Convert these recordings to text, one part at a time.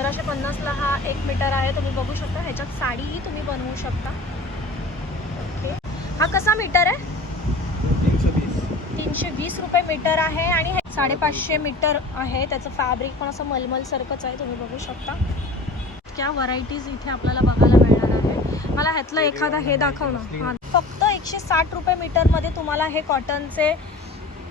पंधराशे पन्नासला हा एक मीटर आहे तुम्ही बघू शकता. ह्याच्यात साडीही तुम्ही बनवू शकता. ओके हा कसा मीटर आहे? तीनशे वीस. रुपये मीटर आहे आणि साडेपाचशे मीटर आहे. त्याचं फॅब्रिक पण असं मलमल सारखंच आहे तुम्ही बघू शकता. क्या व्हरायटीज इथे आपल्याला बघायला मिळणार आहे. मला ह्यातलं एखादा हे दाखव ना. हा. फक्त एकशे साठ रुपये मीटरमध्ये तुम्हाला हे कॉटनचे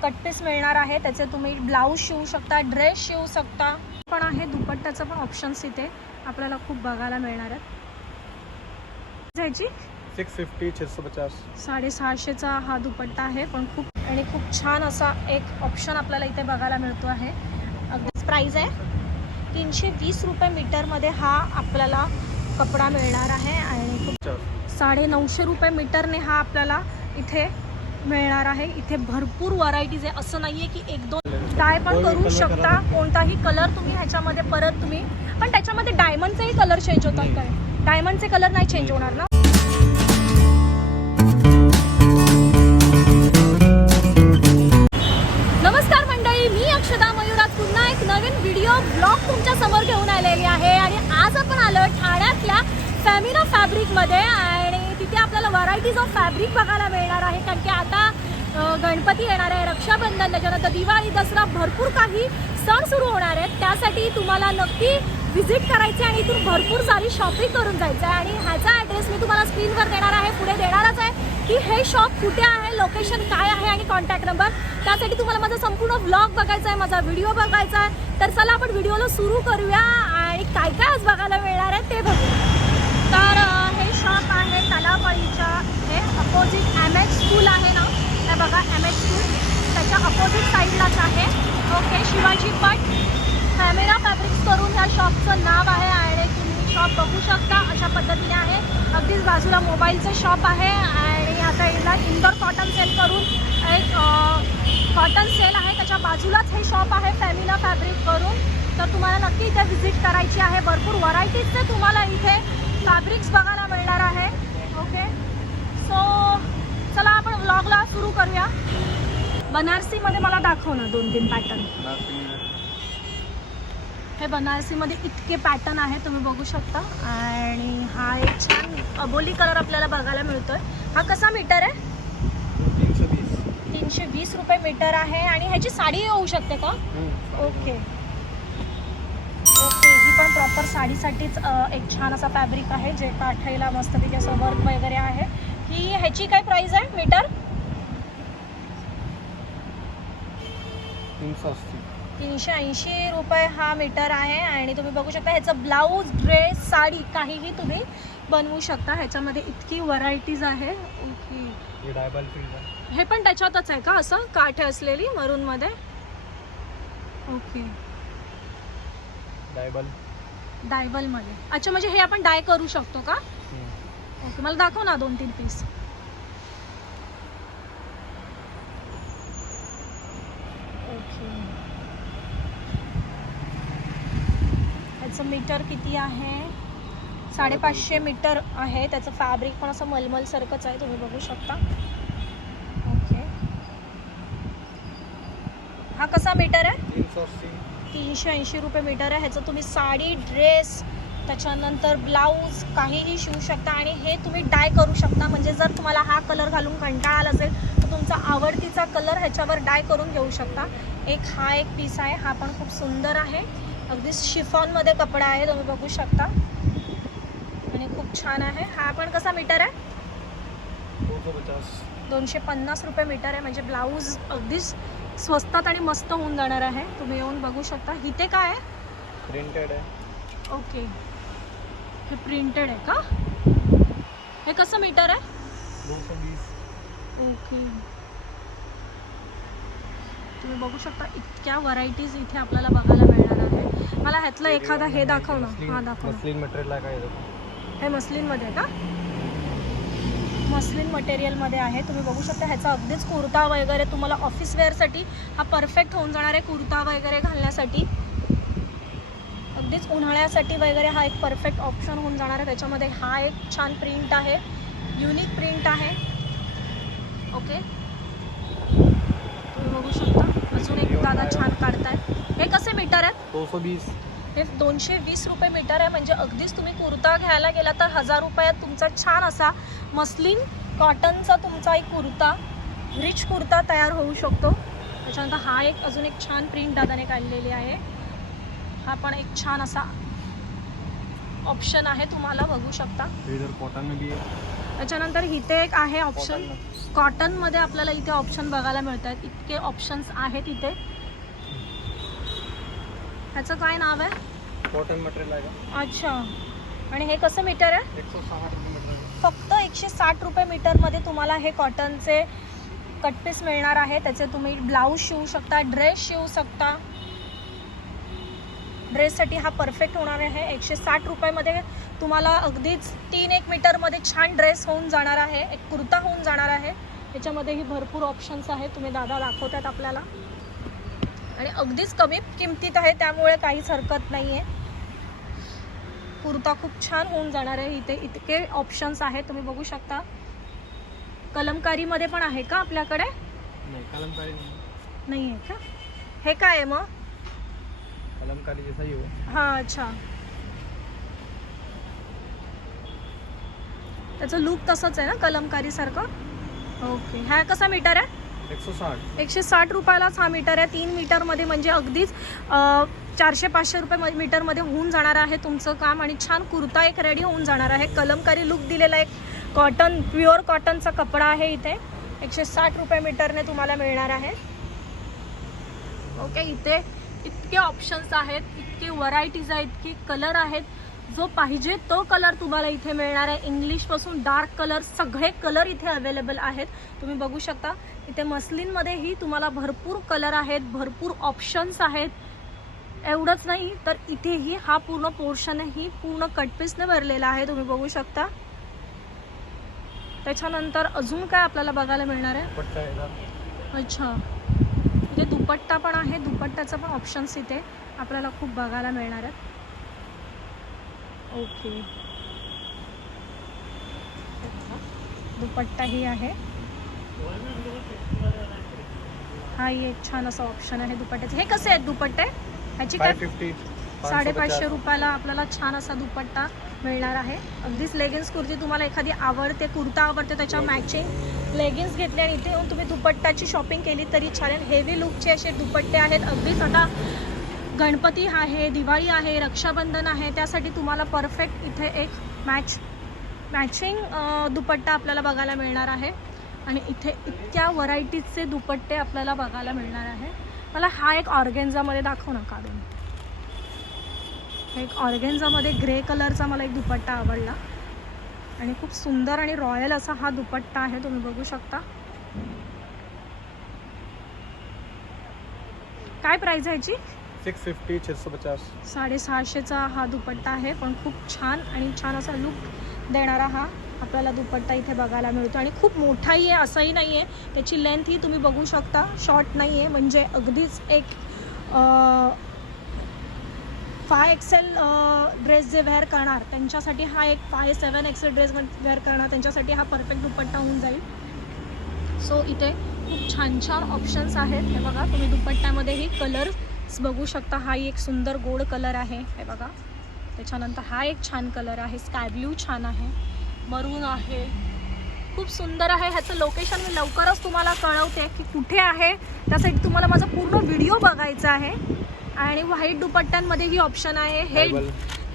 कटपीस मिळणार आहे. त्याचे तुम्ही ब्लाऊज शिवू शकता ड्रेस शिवू शकता. पण आहे दुपट्ट्याचं पण ऑप्शन्स इथे. आपल्याला खूप बघायला मिळणार आहेत. ह्याची सिक्स फिफ्टी छः सौ पचास. साडेसहाशेचा हा दुपट्टा आहे पण खूप आणि खूप छान असा एक ऑप्शन आपल्याला इथे बघायला मिळतो आहे. अगदीच प्राईज आहे. तीनशे वीस रुपये मीटरमध्ये हा आपल्याला कपडा मिळणार आहे आणि खूप साडे नऊशे रुपये मीटरने हा आपल्याला इथे मिळणार आहे. इथे भरपूर व्हरायटीज आहे. असं नाही आहे की एक दोन डाय पण करू शकता. कोणताही कलर तुम्ही ह्याच्यामध्ये परत तुम्ही पण त्याच्यामध्ये डायमंडचेही कलर चेंज होतात काय? डायमंडचे कलर नाही चेंज होणार ना? नमस्कार मंडळी मी अक्षदा पुन्हा एक नवीन व्हिडिओ ब्लॉग तुमच्यासमोर घेऊन आलेली आहे. आणि आज आपण आलो ठाण्यातल्या फॅमिना फॅब्रिकमध्ये आणि तिथे आपल्याला व्हरायटीज ऑफ फॅब्रिक बघायला मिळणार आहे. कारण की आता गणपती येणार आहे रक्षाबंधन त्याच्यानंतर दिवाळी दसरा भरपूर काही सण सुरू होणार आहेत. त्यासाठी तुम्हाला नक्की व्हिजिट करायचे आणि इथून भरपूर सारी शॉपिंग करून जायचं आहे आणि ह्याचा ॲड्रेस मी तुम्हाला स्क्रीनवर देणार आहे पुढे देणारच आहे की हे शॉप कुठे आहे लोकेशन काय आहे आणि कॉन्टॅक्ट नंबर त्यासाठी तुम्हाला माझा संपूर्ण व्लॉग बघायचा आहे माझा व्हिडिओ बघायचा आहे तर चला आपण व्हिडिओला सुरू करूया आणि काय काय आज बघायला मिळणार आहे ते बघूया. तर हे शॉप आहे तलावळीच्या हे अपोजिट एम एच स्कूल आहे ना? बघा एम एच टू त्याच्या अपोजिट साईडलाच आहे. ओके शिवाजी पट कॅमेरा फॅब्रिक्स करून ह्या शॉपचं नाव आहे आणि तुम्ही शॉप बघू शकता अशा पद्धतीने आहे. अगदीच बाजूला मोबाईलचं शॉप आहे आणि ह्या साईडला इंदोर कॉटन सेल करून एक कॉटन सेल आहे. त्याच्या बाजूलाच हे शॉप आहे फॅमिला फॅब्रिक करून तर तुम्हाला नक्की इथे व्हिजिट करायची आहे. भरपूर व्हरायटीजचे तुम्हाला इथे फॅब्रिक्स बघायला मिळणार आहे. ओके सो ब्लॉगला सुरू करूया. बनारसीमध्ये मला दाखव ना दोन तीन पॅटर्न हे बनारसीमध्ये इतके पॅटर्न आहे तुम्ही बघू शकता. आणि हा एक छान अबोली कलर आपल्याला बघायला मिळतोय. हा कसा मीटर आहे? तीनशे वीस रुपये मीटर आहे. आणि ह्याची साडी होऊ शकते का? ओके. ओके ही पण प्रॉपर साडीसाठीच एक छान असा फॅब्रिक आहे जे काठायला मस्तपैकी असं वर्क वगैरे आहे. ही ह्याची काय प्राइस आहे? मीटर? तीनशे ऐंशी रुपये हा मीटर आहे आणि तुम्ही बघू शकता ह्याचं ब्लाऊज ड्रेस साडी काहीही तुम्ही बनवू शकता. ह्याच्यामध्ये इतकी व्हरायटीज आहे. ओके डायबल है पण त्याच्यातच आहे का असं? काठे असलेली मरूनमध्ये ओके डायबल डायबलमध्ये अच्छा म्हणजे हे आपण डाय करू शकतो का? ओके मला दाखव ना दोन तीन पीस ओके. याचं मीटर किती आहे? साडेपाचशे मीटर आहे. त्याचं फॅब्रिक पण असं मलमल सारखंच आहे तुम्ही बघू शकता. ओके. हा कसा मीटर आहे? तीनशे ऐंशी रुपये मीटर आहे. ह्याचं तुम्ही साडी ड्रेस त्याच्यानंतर ब्लाऊज काहीही शिवू शकता आणि हे तुम्ही डाय करू शकता. म्हणजे जर तुम्हाला हा कलर घालून कंटाळा आला असेल तर तुमचा आवडतीचा कलर ह्याच्यावर डाय करून घेऊ शकता. एक हा एक पीस आहे हा पण खूप सुंदर आहे. अगदी शिफॉनमध्ये कपडा आहे तुम्ही बघू शकता. आणि खूप छान आहे. हा पण कसा मीटर आहे? दोनशे पन्नास रुपये मीटर आहे. म्हणजे ब्लाऊज अगदीच स्वस्तात आणि मस्त होऊन जाणार आहे. तुम्ही येऊन बघू शकता. इथे काय आहे? प्रिंटेड है ओके हे प्रिंटेड आहे का? हे कसं मीटर आहे? ओके तुम्ही बघू शकता इतक्या व्हरायटीज इथे आपल्याला बघायला मिळणार आहे. मला ह्यातलं एखादा हे दाखव ना. हा दाखव ना. मसलिन मटेरियल आहे का ये देखो हे मस्लिनमध्ये आहे का? मस्लिन मटेरियलमध्ये आहे. तुम्ही बघू शकता ह्याचा अगदीच कुर्ता वगैरे तुम्हाला ऑफिस वेअरसाठी हा परफेक्ट होऊन जाणार आहे कुर्ता वगैरे घालण्यासाठी. अगदीच उन्हाळ्यासाठी वगैरे हा एक परफेक्ट ऑप्शन होऊन जाणार आहे. त्याच्यामध्ये हा एक छान प्रिंट आहे. युनिक प्रिंट आहे. ओके तुम्ही बघू शकता. अजून एक दादा छान काढताय. हे कसे मीटर आहेत दो सौ बीस हे दोनशे वीस रुपये मीटर आहे. म्हणजे अगदीच तुम्ही कुर्ता घ्यायला गेला तर हजार रुपयात तुमचा छान असा मस्लिन कॉटनचा तुमचा एक कुर्ता रिच कुर्ता तयार होऊ शकतो. त्याच्यानंतर हा एक अजून एक छान प्रिंट दादाने काढलेली आहे. हा पण एक छान असा ऑप्शन आहे तुम्हाला बघू शकता. त्याच्यानंतर इथे एक आहे ऑप्शन कॉटन में कॉटनमध्ये आपल्याला इथे ऑप्शन बघायला मिळत आहेत इतके ऑप्शन्स आहेत इथे. ह्याचं काय नाव आहे? कॉटन मटेरियल अच्छा. आणि हे कसं मीटर आहे? एक सौ साठ रुपये मीटर फक्त एकशे साठ रुपये मीटरमध्ये तुम्हाला हे कॉटनचे कटपीस मिळणार आहे. त्याचे तुम्ही ब्लाऊज शिवू शकता ड्रेस शिवू शकता. ड्रेससाठी हा परफेक्ट होणार आहे. एकशे साठ रुपयामध्ये तुम्हाला अगदीच तीन एक मीटरमध्ये छान ड्रेस होऊन जाणार आहे. एक कुर्ता होऊन जाणार आहे. त्याच्यामध्येही भरपूर ऑप्शन्स आहेत. तुम्ही दादा दाखवतात आपल्याला. आणि अगदीच कमी किमतीत आहे त्यामुळे काहीच हरकत नाही आहे कुर्ता खूप छान होऊन जाणार आहे. इथे इतके ऑप्शन्स आहेत. तुम्ही बघू शकता. कलमकारीमध्ये पण आहे का आपल्याकडे? नहीं कलमकारी नहीं. नाही आहे का? हे काय आहे मग? कलमकारी जैसा ही हो। हां अच्छा। त्याचं लुक तसंच आहे ना कलमकारीसारखं ओके हा कसा मीटर आहे? एक सौ साठ. एकशे साठ रुपयालाच हा मीटर आहे. तीन मीटरमध्ये म्हणजे अगदीच चारशे पाचशे रुपये मीटरमध्ये होऊन जाणार आहे तुमचं काम आणि छान कुर्ता एक रेडी होऊन जाणार आहे. कलमकारी लुक दिलेला एक कॉटन प्युअर कॉटनचा कपडा आहे इथे. एकशे साठ रुपये मीटरने तुम्हाला मिळणार आहे. ओके इथे इतके ऑप्शन्स आहेत इतके व्हरायटीज आहेत इतके कलर आहेत. जो पाहिजे तो कलर तुम्हाला इथे मिळणार आहे. इंग्लिशपासून डार्क कलर सगळे कलर इथे अवेलेबल आहेत. तुम्ही बघू शकता. इथे मस्लिनमध्येही तुम्हाला भरपूर कलर आहेत भरपूर ऑप्शन्स आहेत. एवढंच नाही तर इथेही हा पूर्ण पोर्शनही पूर्ण कटपीसने भरलेला आहे. तुम्ही बघू शकता. त्याच्यानंतर अजून काय आपल्याला बघायला मिळणार आहे? अच्छा. इथे दुपट्टा पण आहे दुपट्ट्याचा पण ऑप्शन्स इथे आपल्याला खूप बघायला मिळणार आहेत. ओके दुपट्टाही आहे. हा एक छान असा ऑप्शन आहे दुपट्ट्याचा हे कसे आहेत दुपट्टे? ह्याची काय फिफ्टी साडेपाचशे रुपयाला. आपल्याला छान असा दुपट्टा मिळणार आहे. अगदीच लेगिन्स कुर्ती तुम्हाला एखादी आवडते कुर्ता आवडते त्याच्या मॅचिंग लेगिन्स घेतले आणि इथे येऊन तुम्ही दुपट्टाची शॉपिंग केली तरी चालेल. हेवी लुकचे असे दुपट्टे आहेत. अगदीच आता गणपती आहे दिवाळी आहे रक्षाबंधन आहे. त्यासाठी तुम्हाला परफेक्ट इथे एक मॅच मॅचिंग दुपट्टा आपल्याला बघायला मिळणार आहे. आणि इथे इतक्या व्हरायटीजचे दुपट्टे आपल्याला बघायला मिळणार आहे. मला हा एक ऑर्गेन्झामध्ये दाखव ना काढून एक ऑर्गेन्झामध्ये ग्रे कलरचा मला एक दुपट्टा आवडला. आणि खूप सुंदर आणि रॉयल असा हा दुपट्टा आहे तुम्ही बघू शकता. काय प्राइस आहे याची? सिक्स फिफ्टी छः सौ पचास. साडेसहाशेचा हा दुपट्टा आहे पण खूप छान आणि छान असा लुक देणारा हा आपल्याला दुपट्टा इथे बघायला मिळतो. आणि खूप मोठाही आहे असंही नाही आहे. त्याची लेंथ ही तुम्ही बघू शकता. शॉर्ट नाही आहे म्हणजे अगदीच एक फाय एक्सेल ड्रेस जे वेअर करणार त्यांच्यासाठी हा एक five seven XL dress wear करणार त्यांच्यासाठी हा परफेक्ट दुपट्टा होऊन जाईल. सो इथे खूप छान छान ऑप्शन्स आहेत. हे बघा तुम्ही दुपट्ट्यामध्येही कलर्स बघू शकता. हा एक सुंदर गोड कलर आहे. हे बघा त्याच्यानंतर हा एक छान कलर आहे. स्काय ब्ल्यू छान आहे. मरून आहे. खूप सुंदर आहे. ह्याचं लोकेशन मी लवकरच तुम्हाला कळवते की कुठे आहे. त्यासाठी तुम्हाला माझा पूर्ण व्हिडिओ बघायचा आहे. आणि व्हाईट दुपट्ट्यांमध्येही ऑप्शन आहे. हे.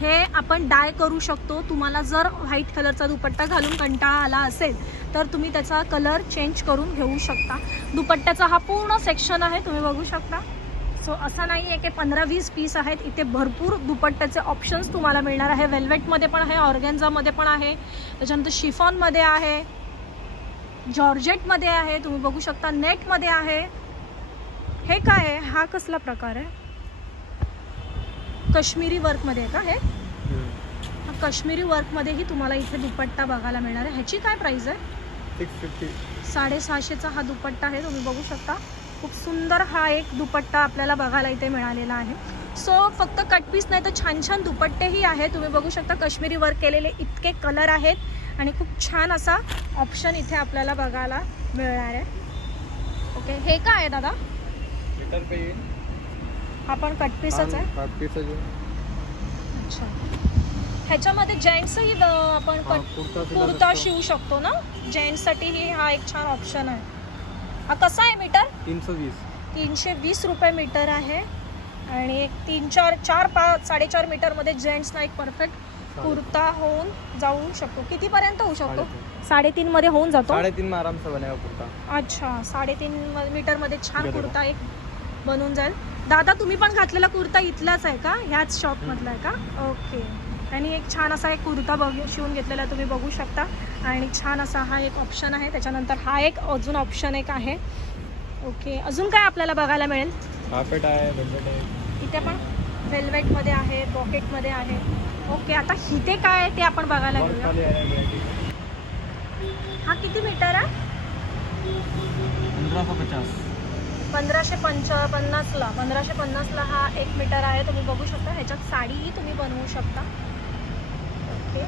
हे आपण डाय करू शकतो. तुम्हाला जर व्हाईट कलरचा दुपट्टा घालून कंटाळा आला असेल तर तुम्ही त्याचा कलर चेंज करून घेऊ शकता. दुपट्ट्याचा हा पूर्ण सेक्शन आहे तुम्ही बघू शकता. सो असं नाही आहे की पंधरा वीस पीस आहेत. इथे भरपूर दुपट्ट्याचे ऑप्शन्स तुम्हाला मिळणार आहे. वेल्वेटमध्ये पण आहे ऑर्गॅन्झामध्ये पण आहे. त्याच्यानंतर शिफॉनमध्ये आहे. जॉर्जेटमध्ये आहे तुम्ही बघू शकता. नेटमध्ये आहे. हे काय आहे? हा कसला प्रकार आहे? काश्मीरी वर्कमध्ये आहे का हे? काश्मीरी वर्कमध्येही तुम्हाला इथे दुपट्टा बघायला मिळणार आहे. ह्याची काय प्राईस आहे? साडेसहाशेचा हा दुपट्टा आहे तुम्ही बघू शकता. खूप सुंदर हा एक दुपट्टा आपल्याला बघायला इथे मिळालेला आहे. सो फक्त कटपीस नाही तर छान छान दुपट्टेही आहे तुम्ही बघू शकता काश्मीरी वर्क केलेले इतके कलर आहेत आणि खूप छान असा ऑप्शन इथे आपल्याला बघायला मिळणार आहे. ओके हे काय आहे दादा? हा पण कटपीसच आहे? पीस जो अच्छा. ह्याच्यामध्ये जेंट्सही आपण पण कुर्ता. शिवू शकतो ना? जेंट्ससाठीही हा एक छान ऑप्शन आहे. हा कसा आहे मीटर तीन सौ बीस तीनशे वीस रुपये मीटर आहे. आणि एक तीन चार चार पाच साडेचार मीटरमध्ये जेंट्सना एक परफेक्ट कुर्ता होऊन जाऊ शकतो. कितीपर्यंत होऊ शकतो? साडेतीन. साडेतीन मध्ये होऊन जातो? साढ़े तीन में आराम से बनेगा कुर्ता. अच्छा साडेतीन मीटरमध्ये छान. कुर्ता एक बनून जाईल. दादा तुम्ही पण घातलेला कुर्ता इथलाच आहे का? ह्याच शॉपमधला आहे का? ओके त्यांनी एक छान असा एक कुर्ता बघ शिवून घेतलेला तुम्ही बघू शकता. आणि छान असा हा एक ऑप्शन आहे. त्याच्यानंतर हा एक अजून ऑप्शन एक आहे. ओके अजून काय आपल्याला बघायला मिळेल? आहे आहे. इथे पण वेल्वेटमध्ये आहे पॉकेटमध्ये आहे. ओके आता इथे काय आहे ते आपण बघायला वर्क घेऊया. वाले आहे variety. हा किती मीटर आहे? पचास. पंधराशे पंच पन्नासला पंधराशे पन्नासला हा एक मीटर आहे तुम्ही बघू शकता. ह्याच्यात साडीही तुम्ही बनवू शकता. ओके.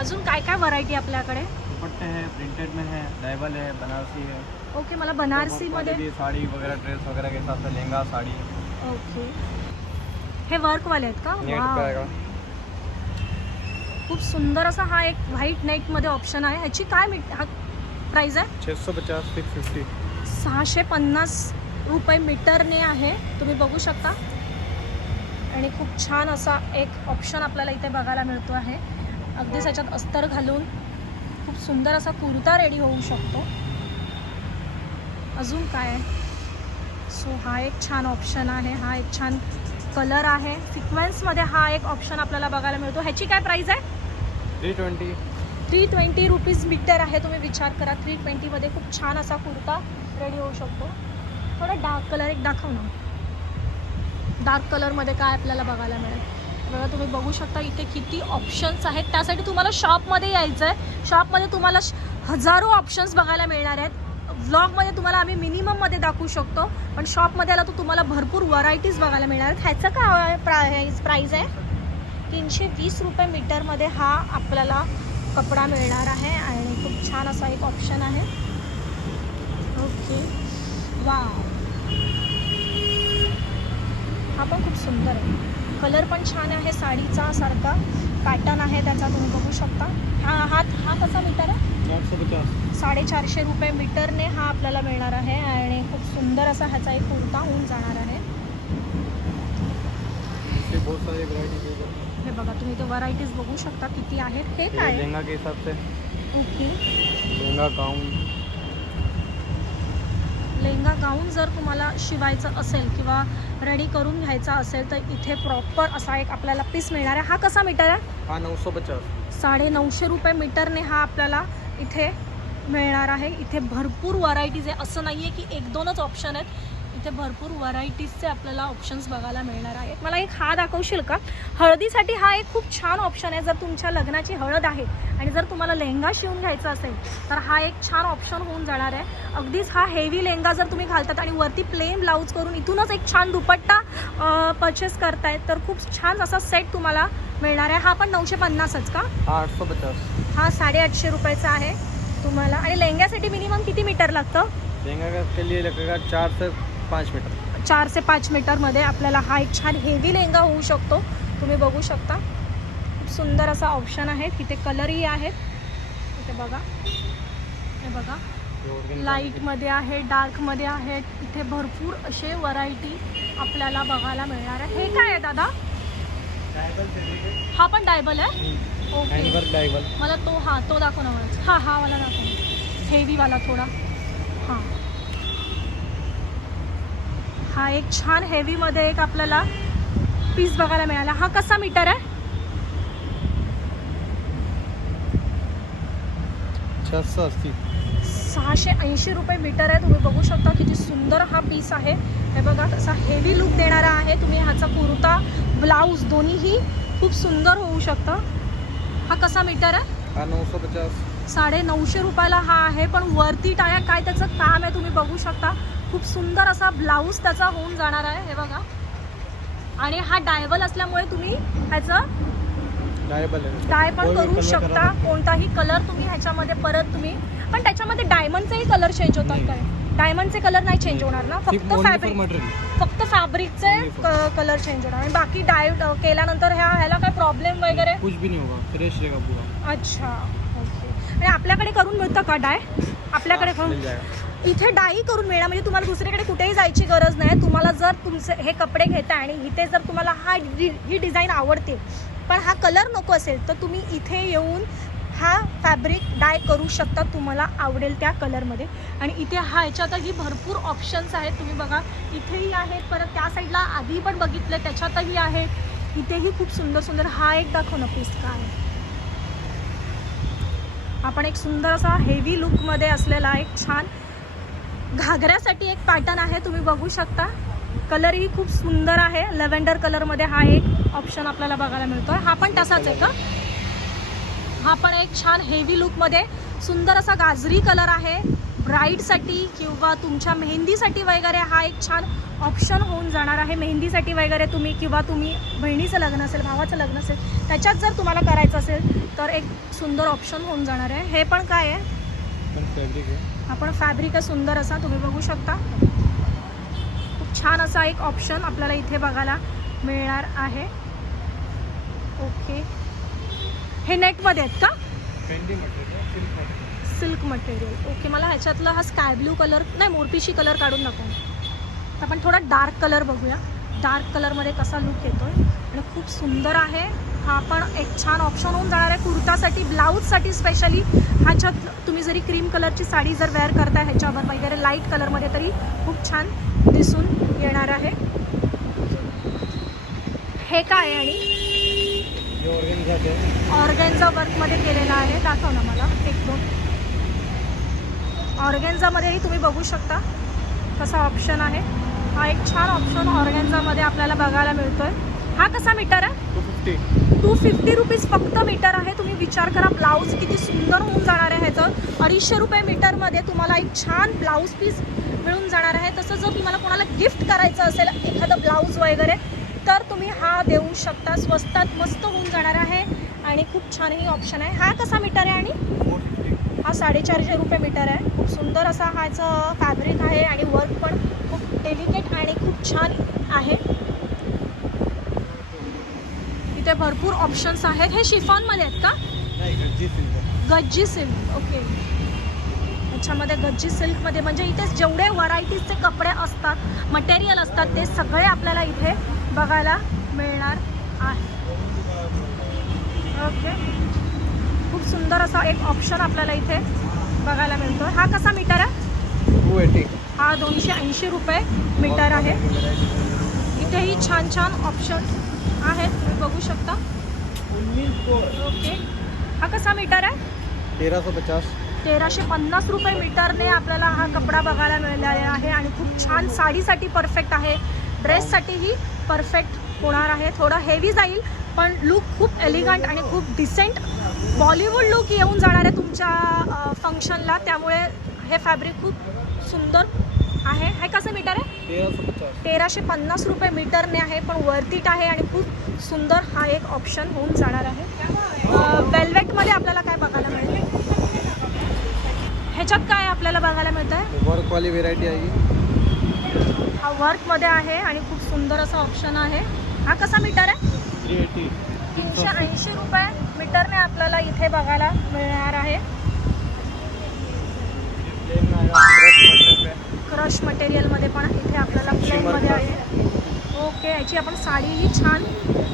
अजून काय काय व्हरायटी आपल्याकडे? दुपट्टे हैं प्रिंटेड में है है बनारसी है. ओके मला बनारसीमध्ये भी साड़ी वगैरह ड्रेस वगैरह के हिसाब से लहंगा साड़ी. ओके. हे वर्कवाले आहेत का? खूप सुंदर असा हा एक व्हाईट नेटमध्ये ऑप्शन आहे. ह्याची काय मी हा प्राईस आहे? छः सौ पचास सिक्स फिफ्टी सहाशे पन्नास रुपये मीटरने आहे. तुम्ही बघू शकता. आणि खूप छान असा एक ऑप्शन आपल्याला इथे बघायला मिळतो आहे. अगदीच याच्यात अस्तर घालून खूप सुंदर असा कुर्ता रेडी होऊ शकतो. अजून काय सो हा एक छान ऑप्शन आहे. हा एक छान कलर आहे. सिक्वेन्समध्ये हा एक ऑप्शन आपल्याला बघायला मिळतो. ह्याची काय प्राईस आहे? Three twenty three twenty rupees metre आहे तुम्ही विचार करा. थ्री ट्वेंटीमध्ये खूप छान असा कुर्ता रेडी होऊ शकतो. थोडा डार्क कलर एक दाखव ना. डार्क कलरमध्ये काय आपल्याला बघायला मिळेल? बघा तुम्ही बघू शकता इथे किती ऑप्शन्स आहेत. त्यासाठी तुम्हाला शॉपमध्ये यायचं आहे शॉपमध्ये तुम्हाला श- हजारो ऑप्शन्स बघायला मिळणार आहेत. व्लॉगमध्ये तुम्हाला आम्ही मिनिमममध्ये दाखवू शकतो. पण शॉपमध्ये आला तर तुम्हाला भरपूर व्हरायटीज बघायला मिळणार आहेत. ह्याचं काय प्राईस प्राईज आहे? तीनशे वीस रुपये मीटरमध्ये हा आपल्याला कपडा मिळणार आहे आणि खूप छान असा एक ऑप्शन आहे. ओके वा हा पण खूप सुंदर आहे. कलर पण छान आहे साडीचा सारखा. पॅटर्न आहे त्याचा तुम्ही बघू शकता. हा हा हा कसा मीटर आहे? साडेचारशे रुपये मीटरने हा आपल्याला मिळणार आहे आणि खूप सुंदर असा ह्याचा एक कुर्ता होऊन जाणार आहे. है बघा तुम्ही इथे व्हरायटीज बघू शकता किती आहेत हे काय? लहंगा के हिसाब से. Okay. Lehenga gown lehenga gown जर तुम्हाला शिवायचं असेल किंवा रेडी करून घ्यायचा असेल तर इथे प्रॉपर असा एक आपल्याला पीस मिळणार आहे. हा कसा मीटर आहे? हाँ नौ सौ पचास. साडे नऊशे रुपये मीटरने हा आपल्याला इथे मिळणार आहे. इथे भरपूर व्हरायटीज आहे. असं नाही आहे की एक दोनच ऑप्शन आहेत. इथे भरपूर व्हरायटीजचे आपल्याला ऑप्शन्स बघायला मिळणार आहेत. मला एक हा दाखवशील का? हळदीसाठी हा एक खूप छान ऑप्शन आहे. जर तुमच्या लग्नाची हळद आहे आणि जर तुम्हाला लेहंगा शिवून घ्यायचा असेल तर हा एक छान ऑप्शन होऊन जाणार आहे. अगदीच हा हेवी लेहंगा जर तुम्ही घालतात आणि वरती प्लेन ब्लाऊज करून इथूनच एक छान दुपट्टा परचेस करतायत तर खूप छान असा सेट तुम्हाला मिळणार आहे. हा पण नऊशे पन्नासच का? हाँ आठ सौ पचास. हा साडेआठशे रुपयाचा आहे तुम्हाला. आणि लेहंग्यासाठी मिनिमम किती मीटर लागतं? लहंगा का के लिए लगेगा चार से पाँच मीटर चार ते पाच मीटरमध्ये आपल्याला हा एक छान हेवी लेहंगा होऊ शकतो. तुम्ही बघू शकता. खूप सुंदर असा ऑप्शन आहे. तिथे कलरही आहेत. इथे बघा. हे बघा. लाईटमध्ये आहे डार्कमध्ये आहेत इथे भरपूर असे व्हरायटी आपल्याला बघायला मिळणार आहे. हे काय आहे दादा? हा पण डायबल आहे? ओके मला तो हा तो दाखव ना मला. हा हा वाला दाखव. हेवीवाला थोडा. हां. हा एक छान हेवीमध्ये एक आपल्याला पीस बघायला मिळाला. हा कसा मीटर आहे? सहाशे ऐंशी रुपये मीटर आहे. तुम्ही बघू शकता किती सुंदर हा पीस आहे. हे बघा कसा हेवी लुक देणारा आहे. तुम्ही ह्याचा कुर्ता ब्लाऊज दोन्हीही खूप सुंदर होऊ शकतं. हा कसा मीटर आहे? हाँ पचास साडे नऊशे रुपयाला हा आहे पण वरती टाळ्या काय त्याचं काम आहे तुम्ही बघू शकता. खूप सुंदर असा ब्लाऊज त्याचा होऊन जाणार आहे हे बघा. आणि हा डायबल असल्यामुळे तुम्ही ह्याचं डाय पण करू शकता। कोणताही कलर तुम्ही ह्याच्यामध्ये परत तुम्ही पण त्याच्यामध्ये डायमंडचेही कलर चेंज होतात. काय? डायमंडचे कलर नाही चेंज होणार ना? फक्त फॅब्रिक फक्त फॅब्रिकचे कलर चेंज होणार. आणि बाकी डाय केल्यानंतर ह्या ह्याला काय प्रॉब्लेम वगैरे? कुछ भी नहीं होगा. फ्रेश रहेगा पूरा. अच्छा. ओके आणि आपल्याकडे करून मिळतं का डाय? आपल्याकडे करून? इथे डाई करून मिळणार. म्हणजे तुम्हाला दुसरीकडे कुठेही जायची गरज नाही. तुम्हाला जर तुमचे हे कपडे घेता आणि इथे जर तुम्हाला हा ही डिझाईन आवडते पण हा कलर नको असेल तर तुम्ही इथे येऊन हा फॅब्रिक डाय करू शकता तुम्हाला आवडेल त्या कलरमध्ये आणि इथे हा ह्याच्यातही भरपूर ऑप्शन्स आहेत. तुम्ही बघा इथेही आहेत. परत त्या साईडला आधी पण बघितलं त्याच्यातही आहेत इथेही खूप सुंदर सुंदर. हा एक दाखव ना पीस काय आपण एक सुंदर असा हेवी लुकमध्ये असलेला एक छान घागऱ्यासाठी एक पॅटर्न आहे. तुम्ही बघू शकता. कलरही खूप सुंदर आहे. लव्हेंडर कलरमध्ये हा एक ऑप्शन आपल्याला बघायला मिळतो हा पण तसाच आहे का? हा पण एक छान हेवी लुकमध्ये सुंदर असा गाजरी कलर आहे. ब्राईडसाठी किंवा तुमच्या मेहंदीसाठी वगैरे हा एक छान ऑप्शन होऊन जाणार आहे. मेहंदीसाठी वगैरे तुम्ही किंवा तुम्ही बहिणीचं लग्न असेल भावाचं लग्न असेल त्याच्यात जर तुम्हाला करायचं असेल तर एक सुंदर ऑप्शन होऊन जाणार आहे. हे पण काय आहे? आपण फॅब्रिक आहे सुंदर असा. तुम्ही बघू शकता. खूप छान असा एक ऑप्शन आपल्याला इथे बघायला मिळणार आहे. ओके हे नेटमध्ये आहेत का? सिल्क मटेरियल ओके मला ह्याच्यातला हा स्काय ब्लू कलर नाही मोरपिशी कलर काढून नको तर आपण थोडा डार्क कलर बघूया. डार्क कलरमध्ये कसा लुक येतोय. आणि खूप सुंदर आहे. हा पण एक छान ऑप्शन होऊन जाणार आहे. कुर्तासाठी ब्लाऊजसाठी स्पेशली ह्याच्यात तुम्ही जरी क्रीम कलरची साडी जर वेअर करताय ह्याच्यावर वगैरे लाइट कलरमध्ये तरी खूप छान दिसून येणार आहे. हे काय आहे आणि? ऑर्गॅन्झा वर्कमध्ये केलेला आहे. दाखव ना मला एक दोन. ऑर्गॅन्झामध्येही तुम्ही बघू शकता कसा ऑप्शन आहे. हा एक छान ऑप्शन ऑर्गॅन्झामध्ये आपल्याला बघायला मिळतोय. हा कसा मीटर आहे? Two fifty two fifty rupees फक्त मीटर आहे. तुम्ही विचार करा ब्लाऊज किती सुंदर होऊन जाणार आहे ह्याचं. अडीचशे रुपये मीटरमध्ये तुम्हाला एक छान ब्लाऊज पीस मिळून जाणार आहे. तसं जर तुम्हाला कोणाला गिफ्ट करायचं असेल एखादं ब्लाऊज वगैरे तर तुम्ही हा देऊ शकता. स्वस्तात मस्त होऊन जाणार आहे. आणि खूप छानही ऑप्शन आहे. हा कसा मीटर आहे आणि? हा साडेचारशे रुपये मीटर आहे. खूप सुंदर असा ह्याचं फॅब्रिक आहे आणि वर्क पण खूप डेलिकेट आणि खूप छान आहे. इथे भरपूर ऑप्शन्स आहेत. हे शिफॉनमध्ये आहेत का? नहीं gajji silk gajji silk okay याच्यामध्ये गज्जी सिल्कमध्ये म्हणजे इथे जेवढे व्हरायटीजचे कपडे असतात मटेरियल असतात ते सगळे आपल्याला इथे बघायला मिळणार आहे. ओके खूप सुंदर असा एक ऑप्शन आपल्याला इथे बघायला मिळतो हा कसा मीटर आहे? हा दोनशे ऐंशी रुपये मीटर आहे. इथेही छान छान ऑप्शन आहेत तुम्ही बघू शकता. ओके हा कसा मीटर आहे? तेरह सौ पचास. तेराशे पन्नास रुपये मीटरने आपल्याला हा कपडा बघायला मिळालेला आहे आणि खूप छान साडीसाठी परफेक्ट आहे. ड्रेससाठीही परफेक्ट होणार आहे. थोडं हेवी जाईल पण लुक खूप एलिगंट आणि खूप डिसेंट बॉलिवूड लुक येऊन जाणार आहे तुमच्या फंक्शनला त्यामुळे हे फॅब्रिक खूप सुंदर आहे. हे कसं मीटर आहे? तेराशे पन्नास रुपये मीटरने आहे पण वर्थिट आहे आणि खूप सुंदर हा एक ऑप्शन होऊन जाणार आहे. वेल्वेटमध्ये आपल्याला काय बघायला मिळेल ह्याच्यात काय आपल्याला बघायला मिळतं आहे वर्क वाली वेराइटी हा वर्कमध्ये आहे आणि खूप सुंदर असा ऑप्शन आहे. हा कसा मीटर आहे? तीनशे ऐंशी रुपये मीटरने आपल्याला इथे बघायला मिळणार आहे. क्रश मटेरियलमध्ये पण इथे आपल्याला प्लेनमध्ये आहे. ओके याची आपण साडीही छान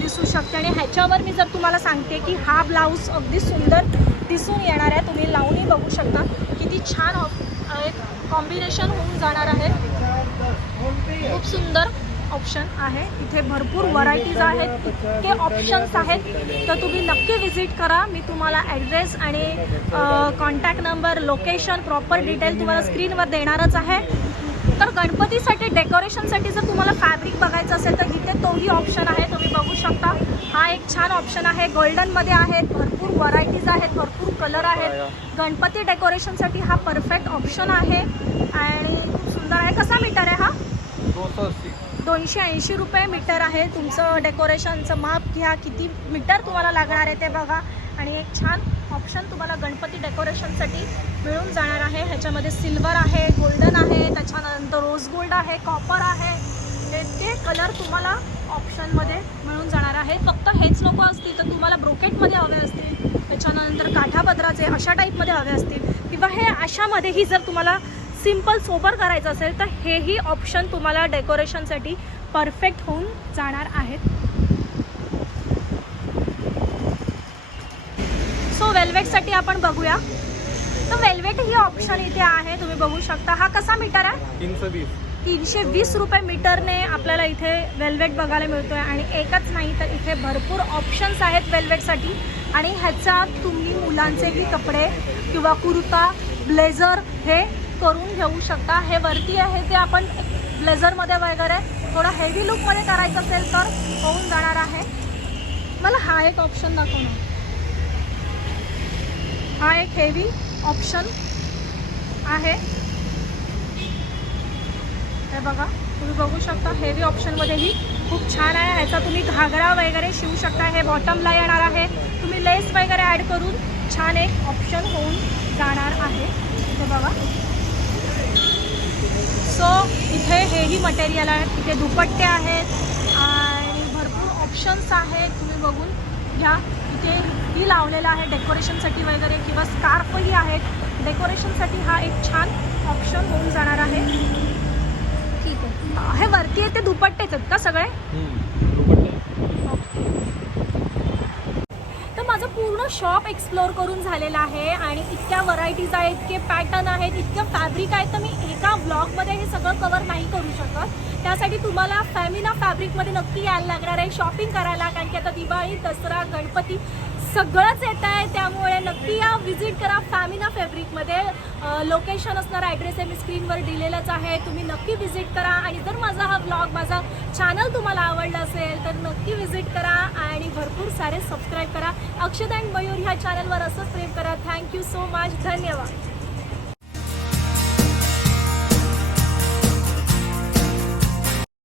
दिसू शकते आणि ह्याच्यावर मी जर तुम्हाला सांगते की हा ब्लाऊज अगदी सुंदर दिसून येणार आहे. तुम्ही लावूनही बघू शकता. किती छान एक कॉम्बिनेशन होऊन जाणार आहे. खूप सुंदर ऑप्शन आहे. इथे भरपूर व्हरायटीज आहेत. इतके ऑप्शन्स आहेत तर तुम्ही नक्की व्हिजिट करा. मी तुम्हाला ॲड्रेस आणि contact number location proper detail तुम्हाला स्क्रीनवर देणारच आहे. तर गणपतीसाठी डेकोरेशनसाठी जर तुम्हाला फॅब्रिक बघायचं असेल तर इथे तोही ऑप्शन आहे. तुम्ही बघू शकता. हा एक छान ऑप्शन आहे. गोल्डनमध्ये आहेत. भरपूर व्हरायटीज आहेत. भरपूर कलर आहेत. गणपती डेकोरेशनसाठी हा परफेक्ट ऑप्शन आहे. आणि खूप सुंदर आहे. कसा मीटर आहे हा? दोनशे ऐंशी रुपये मीटर आहे. तुमचं डेकोरेशनचं माप घ्या. किती मीटर तुम्हाला लागणार आहे ते बघा. आणि एक छान ऑप्शन तुम्हाला गणपती डेकोरेशनसाठी मिळून जाणार आहे. ह्याच्यामध्ये सिल्वर आहे गोल्डन आहे त्याच्यानंतर रोज गोल्ड आहे कॉपर आहे. हे ते कलर तुम्हाला ऑप्शनमध्ये मिळून जाणार आहे. फक्त हेच नको असतील तर तुम्हाला ब्रोकेटमध्ये हवे असतील. त्याच्यानंतर काठापदराचे अशा टाईपमध्ये हवे असतील. किंवा हे अशामध्येही जर तुम्हाला सिंपल सोबर करायचं असेल तर हेही ऑप्शन तुम्हाला डेकोरेशनसाठी परफेक्ट होऊन जाणार आहेत. सो वेल्वेटसाठी आपण बघूया. तर वेल्वेट ही ऑप्शन इथे आहे तुम्ही बघू शकता. हा कसा मीटर आहे? तीन सौ बीस तीनशे वीस रुपये मीटरने आपल्याला इथे वेल्वेट बघायला मिळतोय. आणि एकच नाही तर इथे भरपूर ऑप्शन्स आहेत वेल्वेटसाठी आणि ह्याच्यात तुम्ही मुलांचेही कपडे किंवा कुर्ता ब्लेझर हे करून घेऊ शकता. हे वरती आहे ते आपण ब्लेझरमध्ये वगैरे थोडं हेवी लुकमध्ये करायचं असेल तर होऊन जाणार आहे. मला हा एक ऑप्शन दाखव ना. हा एक हेवी ऑप्शन आहे. हे बघा तुम्ही बघू शकता हेवी ऑप्शनमध्येही खूप छान आहे. ह्याचा तुम्ही घागरा वगैरे शिवू शकता. हे बॉटमला येणार आहे. तुम्ही लेस वगैरे ॲड करून छान एक ऑप्शन होऊन जाणार आहे. हे बघा. सो इथे हेही मटेरियल आहे. इथे दुपट्टे आहेत. आणि भरपूर ऑप्शन्स आहेत. तुम्ही बघून घ्या. इथे ही लावलेलं आहे डेकोरेशनसाठी वगैरे किंवा स्कार्फही आहेत. डेकोरेशनसाठी हा एक छान ऑप्शन होऊन जाणार आहे. ठीक आहे. हे वरती आहे ते दुपट्टेच आहेत का सगळे? तर माझं पूर्ण शॉप एक्सप्लोअर करून झालेलं आहे. आणि इतक्या व्हरायटीज आहेत इतके पॅटर्न आहेत इतकं फॅब्रिक आहे तर मी एका ब्लॉगमध्ये हे सगळं कवर नाही करू शकत. त्यासाठी तुम्हाला फॅमिना फॅब्रिकमध्ये नक्की यायला लागणार आहे. शॉपिंग करायला कारण की आता दिवाळी दसरा गणपती सगळंच येत आहे. त्यामुळे नक्की या व्हिजिट करा फॅमिना फॅब्रिकमध्ये लोकेशन असणार ॲड्रेस आहे मी स्क्रीनवर दिलेलंच आहे. तुम्ही नक्की व्हिजिट करा. आणि जर माझा हा ब्लॉग माझा चॅनल तुम्हाला आवडला असेल तर नक्की व्हिजिट करा. आणि भरपूर सारे सबस्क्राईब करा. अक्षत अँड मयूर ह्या चॅनलवर असंच प्रेम करा. थँक्यू सो मच धन्यवाद.